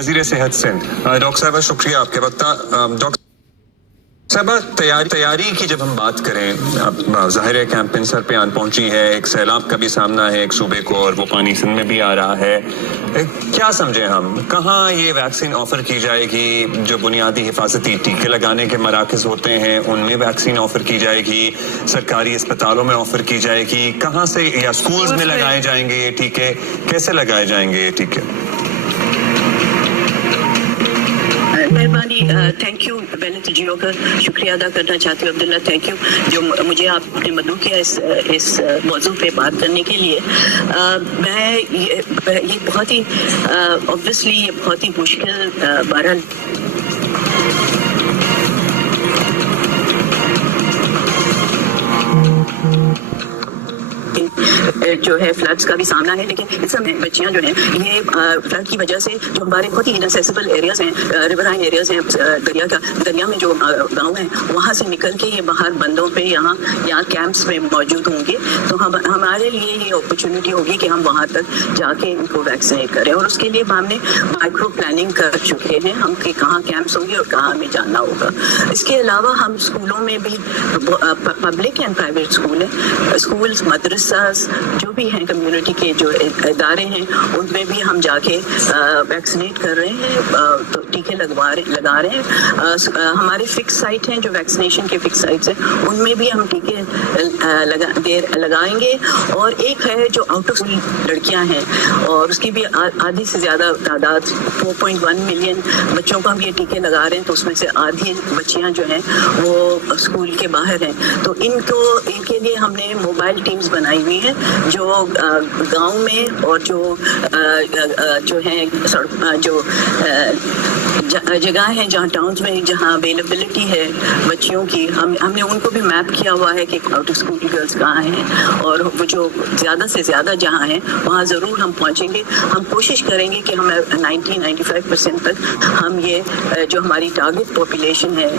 वज़ीर सेहत सिंध। डॉक्टर साहब शुक्रिया आपके वक्त। डॉक्टर साहब तैयारी की जब हम बात करें, अब ज़ाहिर है कैंपेन सर पे आन पहुंची है, एक सैलाब का भी सामना है एक सूबे को और वो पानी सिंध में भी आ रहा है। क्या समझें हम, कहाँ ये वैक्सीन ऑफ़र की जाएगी? जो बुनियादी हिफाजती टीके लगाने के मराकज़ होते हैं उनमें वैक्सीन ऑफ़र की जाएगी, सरकारी अस्पतालों में ऑफ़र की जाएगी, कहाँ से, या स्कूल्स में लगाए जाएंगे ये टीके, कैसे लगाए जाएंगे ये टीके? मेहरबानी, थैंक यू। पहले तो जियो का शुक्रिया अदा करना चाहती हूँ अब्दुल्ला, थैंक यू जो मुझे आपने मदऊ किया इस मौजू पे बात करने के लिए। मैं ये बहुत ही ऑब्वियसली ये बहुत ही मुश्किल बहरहाल जो है फ्लड्स का भी सामना है, लेकिन इस समय बच्चियां जो हैं ये फ्लड की वजह से जो हमारे बहुत ही इनएसेसिबल एरियाज हैं, रिवराइन एरियाज हैं, दरिया में जो गांव हैं वहां से निकल के ये बाहर बंदों पे यहाँ कैंप्स में मौजूद होंगे, तो हमारे लिए ये अपॉर्चुनिटी होगी कि हम वहां तक जाके इनको वैक्सीनेट करें। और उसके लिए हमने माइक्रो प्लानिंग कर चुके हैं हम कि कहाँ कैंप्स होंगे और कहाँ हमें जाना होगा। इसके अलावा हम स्कूलों में भी, पब्लिक एंड प्राइवेट स्कूल्स, मदरसास जो भी हैं, कम्युनिटी के जो इदारे हैं उनमें भी हम जाके वैक्सीनेट कर रहे हैं, तो टीके लगा रहे हैं। हमारे फिक्स साइट हैं, जो वैक्सीनेशन के फिक्स साइट्स हैं उनमें भी हम टीके लगाएंगे। और एक है जो आउट ऑफ स्कूल लड़कियां हैं और उसकी भी आधी से ज़्यादा तादाद 4.1 मिलियन बच्चों का हम ये टीके लगा रहे हैं, तो उसमें से आधी बच्चियां जो हैं वो स्कूल के बाहर हैं। तो इनके लिए हमने मोबाइल टीम्स बनाई हुई हैं जो गांव में और जो हैं जो जगह हैं जहाँ टाउन्स में जहाँ अवेलेबिलिटी है बच्चियों की, हमने उनको भी मैप किया हुआ है कि आउट ऑफ स्कूल गर्ल्स कहाँ हैं, और वो जो ज़्यादा से ज़्यादा जहाँ हैं वहाँ ज़रूर हम पहुँचेंगे। हम कोशिश करेंगे कि हम 90-95% तक हम ये जो हमारी टारगेट पॉपुलेशन है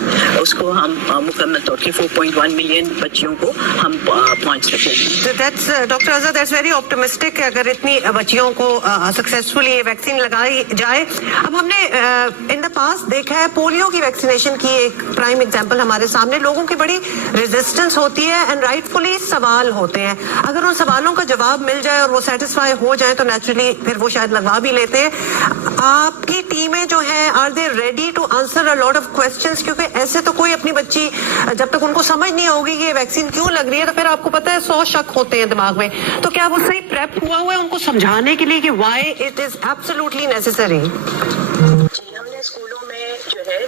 उसको हम मुकम्मल तौर पर 4.1 मिलियन बच्चियों को हम पहुँच सकें। Doctor Azad, that's very optimistic कि अगर इतनी बच्चियों को सक्सेसफुली ये वैक्सीन लगाई जाए। अब हमने इन द पास्ट देखा है पोलियो की वैक्सीनेशन की एक प्राइम एग्जांपल हमारे सामने, लोगों की बड़ी रेजिस्टेंस होती है एंड राइटफुली सवाल होते हैं। अगर उन सवालों का जवाब मिल जाए और वो सेटिस्फाई हो जाए तो नेचुरली फिर वो शायद लगवा भी लेते हैं। आपकी टीमें जो है are they ready to answer a lot of questions? क्योंकि ऐसे तो कोई अपनी बच्ची जब तक उनको समझ नहीं होगी कि ये वैक्सीन क्यों लग रही है तो फिर आपको पता है 100 शक होते हैं दिमाग में। तो क्या वो सही प्रेप हुआ है उनको समझाने के लिए कि why it is absolutely necessary? हमने स्कूलों में जो है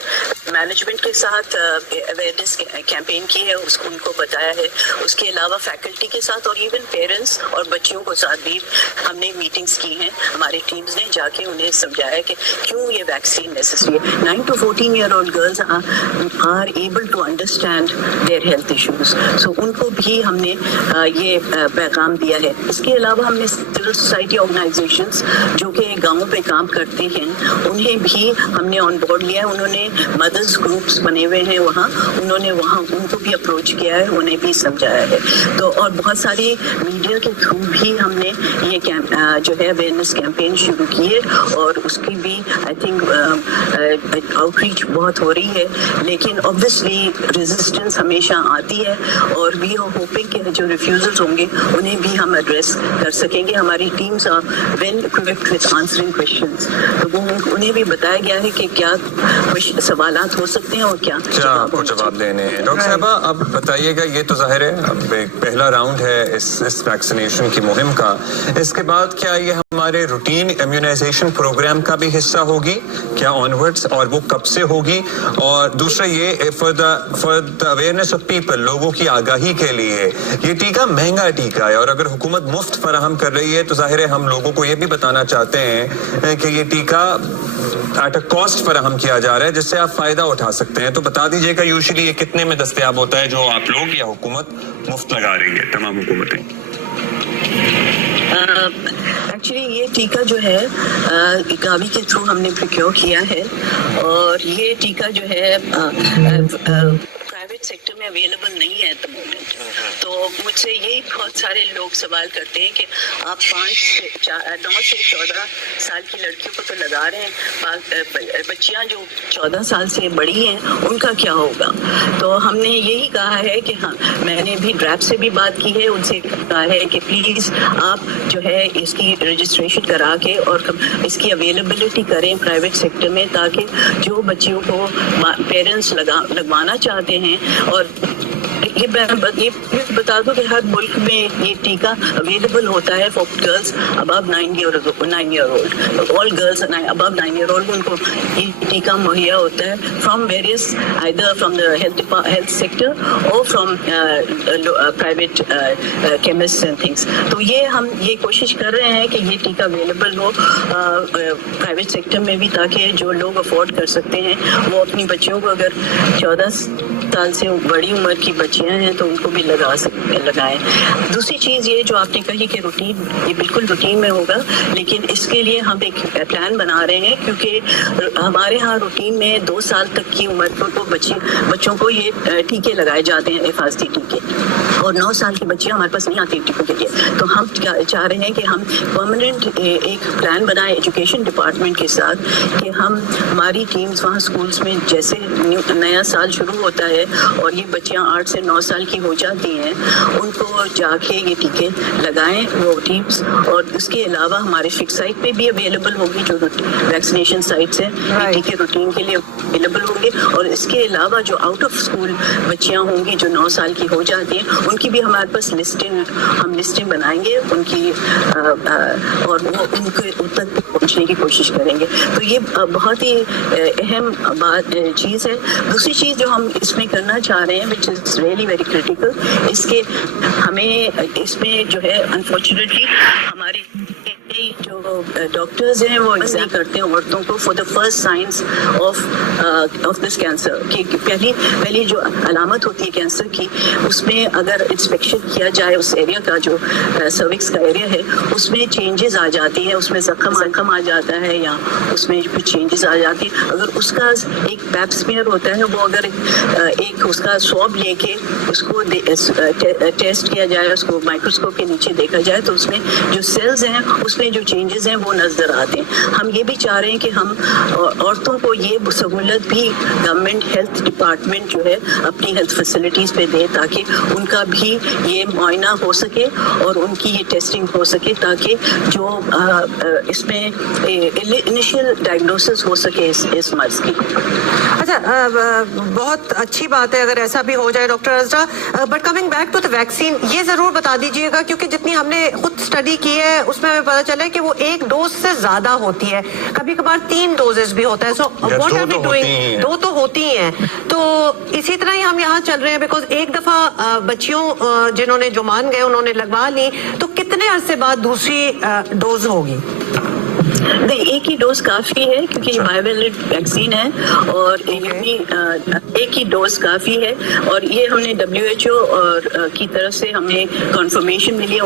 मैनेजमेंट के साथ अवेयरनेस कैंपेन की है, उसको उनको बताया है। उसके अलावा फैकल्टी के साथ और इवन पेरेंट्स और बच्चियों को साथ भी हमने मीटिंग्स की हैं। हमारी टीम्स ने जाके उन्हें समझाया कि क्यों ये वैक्सीन नेसेसरी है। 9 to 14 year old girls are able to understand their health issues, so उनको भी हमने ये पैगाम दिया है। इसके अलावा हमने सिविल सोसाइटी ऑर्गेनाइजेशंस जो कि गाँवों पे काम करते हैं उन्हें भी हमने ऑन बोर्ड लिया है। उन्होंने मदर्स ग्रुप्स बने हुए हैं वहाँ, उन्होंने वहाँ उनको भी अप्रोच किया है, उन्हें भी समझाया है। तो और बहुत सारी मीडिया के थ्रू भी हमने ये जो है अवेयरनेस कैंपेन शुरू की है और उसकी भी आई थिंक आउटरीच बहुत हो रही है। लेकिन ऑब्वियसली रेजिस्टेंस हमेशा आती है और वी आर होपिंग कि जो रिफ्यूजल्स होंगे उन्हें भी हम एड्रेस कर सकेंगे। हमारी teams are well equipped with answering questions, तो वो उन्हें भी बताया गया है कि क्या सवालात हो सकते हैं और क्या आपको जवाब देने हैं। डॉक्टर साहबा अब बताइएगा, ये तो जाहिर है अब एक पहला राउंड है इस वैक्सीनेशन की मुहिम का, इसके बाद क्या ये हमारे रूटीन इम्यूनाइजेशन प्रोग्राम का भी हिस्सा होगी क्या ऑनवर्ड्स, और वो कब से होगी? और दूसरा ये for the awareness of people, लोगों की आगाही के लिए, ये टीका महंगा टीका है और अगर हुकूमत मुफ्त फराहम कर रही है तो जाहिर है हम लोगों को ये भी बताना चाहते हैं कि ये टीका एट अ कॉस्ट फराहम किया जा रहा है जिससे आप फायदा उठा सकते हैं। तो बता दीजिएगा यूजुअली ये कितने में दस्तयाब होता है जो आप लोग या हुकूमत मुफ्त लगा रही है, तमाम हुकूमतें? एक्चुअली ये टीका जो है गावी के थ्रू हमने प्रोक्योर किया है और ये टीका जो है प्राइवेट सेक्टर में में अवेलेबल नहीं है एट द मोमेंट। तो मुझसे यही बहुत सारे लोग सवाल करते हैं कि आप 9 से 14 साल की लड़कियों को तो लगा रहे हैं, बच्चियां जो 14 साल से बड़ी हैं उनका क्या होगा? तो हमने यही कहा है कि हाँ, मैंने भी ड्रैप से भी बात की है, उनसे कहा है कि प्लीज़ आप जो है इसकी रजिस्ट्रेशन करा के और इसकी अवेलेबिलिटी करें प्राइवेट सेक्टर में, ताकि जो बच्चियों को पेरेंट्स लगवाना चाहते हैं। और ये बता दो कि हर मुल्क में ये टीका अवेलेबल होता है for girls above 9 year old. All girls above 9 year old उनको ये टीका मुहैया होता है from various either from the health sector और from private chemist and things. तो ये हम ये कोशिश कर रहे हैं कि ये टीका अवेलेबल हो प्राइवेट सेक्टर में भी, ताकि जो लोग अफोर्ड कर सकते हैं वो अपनी बच्चियों को, अगर 14 साल से बड़ी उम्र की बच्चियां हैं तो उनको भी लगाएं। दूसरी चीज़ ये जो आपने कही कि रूटीन, ये बिल्कुल रूटीन में होगा, लेकिन इसके लिए हम एक प्लान बना रहे हैं, क्योंकि हमारे यहाँ रूटीन में 2 साल तक की उम्र को बच्चों को ये टीके लगाए जाते हैं, हिफाजती टीके, और 9 साल की बच्चियां हमारे पास नहीं आती टीकों के लिए। तो हम चाह रहे हैं कि हम परमानेंट एक प्लान बनाए एजुकेशन डिपार्टमेंट के साथ कि हमारी टीम्स वहाँ स्कूल्स में, जैसे नया साल शुरू होता है और ये बच्चियां 8 से 9 साल की हो जाती हैं, उनको जाके ये टीके लगाएं वो टीम्स। और उसके अलावा हमारे फिक्स साइट पे भी अवेलेबल होगी, जो वैक्सीनेशन साइट्स हैं, टीके रूटीन के लिए अवेलेबल होंगे। और इसके अलावा जो आउट ऑफ स्कूल बच्चियां होंगी जो 9 साल की हो जाती हैं, उनकी भी हमारे पास हम लिस्टें बनाएंगे उनकी, और वो उनके तक पहुंचने की कोशिश करेंगे। तो ये बहुत ही अहम चीज़ है। दूसरी चीज़ जो हम इसमें करना चाह रहे हैं, which is really very critical, हमें इसमें जो है अनफॉर्चुनेटली हमारे जो डॉक्टर्स हैं वो एग्जाम करते हैं औरतों को for the first science of this cancer की पहली जो अलामत होती है कैंसर की, उसमें अगर इंस्पेक्शन किया जाए उस एरिया का, जो सर्विक्स का एरिया है, उसमें चेंजेस आ जाती हैं, उसमें जख्म आ जाता है या उसमें कुछ चेंजेस आ जाती हैं। अगर उसका एक पैप स्मीयर होता है, वो अगर एक उसका स्वैब लेके उसको टेस्ट किया जाए, उसको माइक्रोस्कोप के नीचे देखा जाए, तो उसमें जो सेल्स हैं उसमें जो चेंजेस हैं वो नजर आते हैं। हम ये भी चाह रहे हैं कि हम औरतों को ये सहूलत भी गवर्नमेंट हेल्थ डिपार्टमेंट जो है अपनी हेल्थ फैसिलिटीज़ पे दे, ताकि उनका भी ये मुआयना हो सके और उनकी ये टेस्टिंग हो सके, ताकि जो इसमें इनिशियल डायग्नोसिस हो सके इस मर्ज की। अच्छा, बहुत अच्छी बात है अगर ऐसा भी हो जाए doctor Azra. But coming back to the vaccine, ये ज़रूर बता दीजिएगा, क्योंकि जितनी हमने खुद स्टडी की है उसमें हमें पता चला है कि वो 1 डोज से ज़्यादा होती है, कभी कभार 3 डोजेस भी होता है। So what are we doing? 2 तो होती हैं, तो इसी तरह ही हम यहाँ चल रहे हैं, बिकॉज एक दफ़ा बच्चियों जिन्होंने जो मान गए उन्होंने लगवा ली, तो कितने अरसे बाद दूसरी डोज होगी? नहीं, एक ही डोज काफ़ी है, क्योंकि ये बायोवेलेंट वैक्सीन है और एक ही डोज काफ़ी है। और ये हमने WHO और की तरफ से हमें कंफर्मेशन मिली है,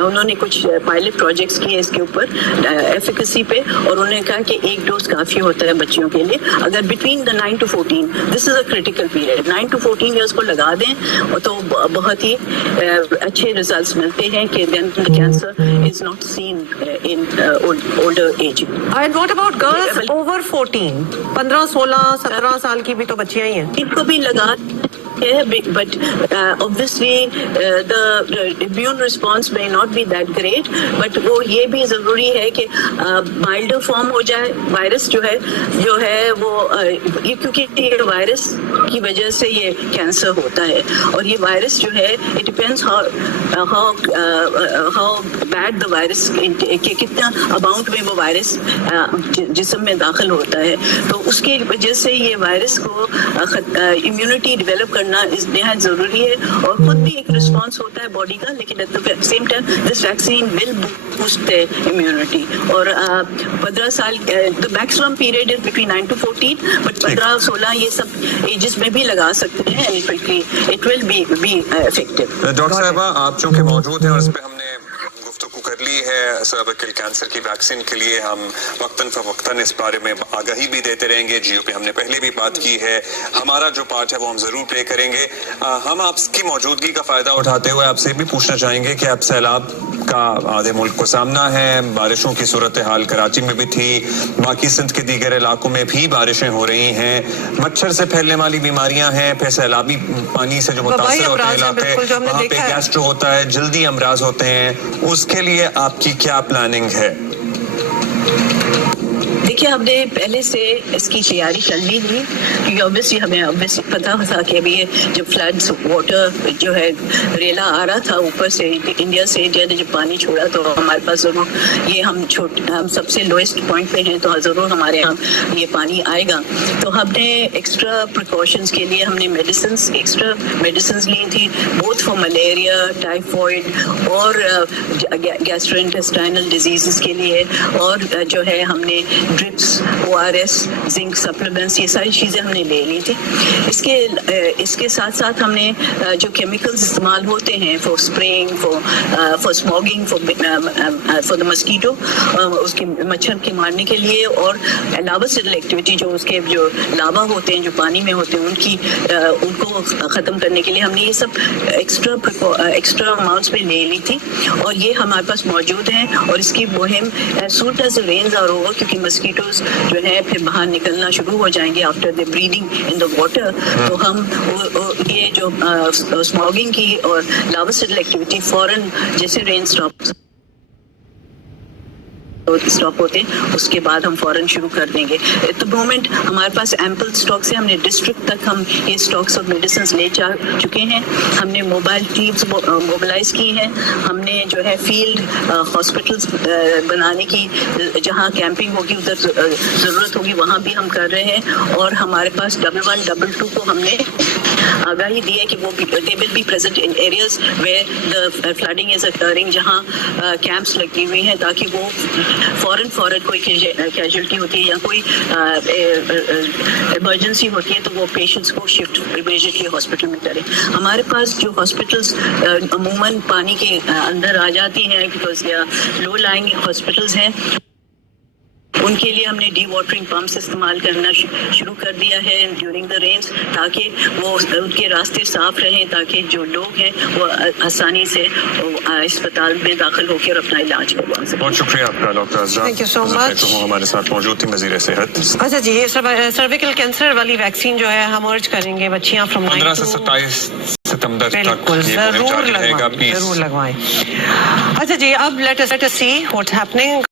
उन्होंने कुछ पायलट प्रोजेक्ट्स किए इसके ऊपर एफिकेसी पे, और उन्होंने कहा कि 1 डोज काफ़ी होता है बच्चियों के लिए। अगर between the 9 to 14, this is a critical period, 9 to 14 years को लगा दें तो बहुत ही अच्छे रिजल्ट्स मिलते हैं कि then the cancer is not seen in older age. And what about girls over 14? 15, 16, 17 साल की भी तो बच्चियां ही हैं। इनको भी लगा but obviously the immune response may not be that great, but वो ये भी ज़रूरी है कि milder form हो जाए। वायरस जो है वो ये, क्योंकि ये वायरस की वजह से ये कैंसर होता है, और ये वायरस जो है it depends how bad the virus, कि कितना अमाउंट में वो वायरस जिस्म में दाखिल होता है, तो उसकी वजह से ये वायरस को इम्यूनिटी डेवलप करना निहायत ज़रूरी है, और खुद भी एक रिस्पॉन्स होता है बॉडी का, लेकिन at the same time this vaccine will boost the immunity. और 15 साल the maximum period is between 9 to 14, but 15-16 ये सब एजेस में भी लगा सकते हैं, it will be effective. Doctor साहबा, आप चूंकि मौजूद हैं और इस पे हमने गुफ्तगू कर ली है सर्विकल कैंसर की वैक्सीन के लिए हम वक्तन फवक्तन इस बारे में आगाही भी देते रहेंगे। जियो पे हमने पहले भी बात की है, हमारा जो पार्ट है वो हम जरूर प्ले करेंगे। हम आपकी मौजूदगी का फायदा उठाते हुए आपसे भी पूछना चाहेंगे कि अब सैलाब का आधे मुल्क को सामना है, बारिशों की सूरत हाल कराची में भी थी, बाकी सिंध के दीगर इलाकों में भी बारिशें हो रही हैं, मच्छर से फैलने वाली बीमारियां हैं, फिर सैलाबी पानी से जो मुतासर होते हैं इलाके, वहाँ पे गैस्ट्रो होता है, जल्दी अमराज होते हैं, उसके लिए आपकी क्या प्लानिंग है? देखिए, हमने पहले से इसकी तैयारी कर ली थी, क्योंकि ऑब्वियसली हमें पता था कि अभी ये जब फ्लड्स वाटर जो है रेला आ रहा था ऊपर से, इंडिया से इंडिया ने जब पानी छोड़ा तो हमारे पास जरूर ये हम सबसे लोएस्ट पॉइंट पे हैं, तो ज़रूर हमारे यहाँ ये पानी आएगा। तो हमने एक्स्ट्रा प्रिकॉशंस के लिए हमने एक्स्ट्रा मेडिसिन ली थी, बोथ फॉर मलेरिया, टाइफॉइड और गैस्ट्रोइंटेस्टाइनल डिजीज़ के लिए, और जो है हमने ड्रिप्स, ORS, जिंक सप्लीमेंट्स, ये सारी चीज़ें हमने ले ली थी। इसके साथ साथ हमने जो केमिकल्स इस्तेमाल होते हैं for spraying, for smogging, for the mosquito, उसके मच्छर के मारने के लिए, और लावा सेटल एक्टिविटी जो उसके जो लावा होते हैं जो पानी में होते हैं उनको ख़त्म करने के लिए हमने ये सब एक्स्ट्रा अमाउंट्स में ले ली थी, और ये हमारे पास मौजूद हैं। और इसकी मुहिम suit age range are over, क्योंकि मस्कीटोज जो है फिर बाहर निकलना शुरू हो जाएंगे after the breeding in the water, तो हम ये जो स्मॉगिंग की और लावा सेटल एक्टिविटी फौरन जैसे रेन स्टॉप होते हैं उसके बाद हम फौरन शुरू कर देंगे। एट द मोमेंट हमारे पास एम्पल स्टॉक से हमने डिस्ट्रिक्ट तक हम ये स्टॉक्स ऑफ मेडिसिन ले जा चुके हैं। हमने मोबाइल टीम्स मोबिलाइज की हैं, हमने जो है फील्ड हॉस्पिटल्स बनाने की, जहाँ कैंपिंग होगी उधर ज़रूरत होगी वहाँ भी हम कर रहे हैं, और हमारे पास 11 22 को हमने आगाही दी है कि वो they will be present in areas where the flooding is occurring, जहाँ कैंप्स लगी हुई हैं, ताकि वो फौरन कोई कैजुअलिटी होती है या कोई इमरजेंसी होती है तो वो पेशेंट्स को शिफ्ट इमीडिएटली हॉस्पिटल में करें। हमारे पास जो हॉस्पिटल्स अमूमन पानी के अंदर आ जाती हैं बिकॉज या लो लाइंग हॉस्पिटल्स हैं, उनके लिए हमने डी वाटरिंग पम्प्स इस्तेमाल करना शुरू कर दिया है ड्यूरिंग द रेन्स, ताकि वो उनके रास्ते साफ रहें, ताकि जो लोग हैं वो आसानी से अस्पताल में दाखिल होकर अपना इलाज करवा सकें। बहुत शुक्रिया आपका doctor Azra. Thank you so much। हमारे साथ मौजूद थी वज़ीर सेहत। अच्छा जी, ये सर्विकल कैंसर वाली वैक्सीन जो है हम अर्ज करेंगे बच्चियां फ्रॉम 15 से 27 सितंबर तक जरूर लगवाएं। अच्छा जी, अब let us see what's happening.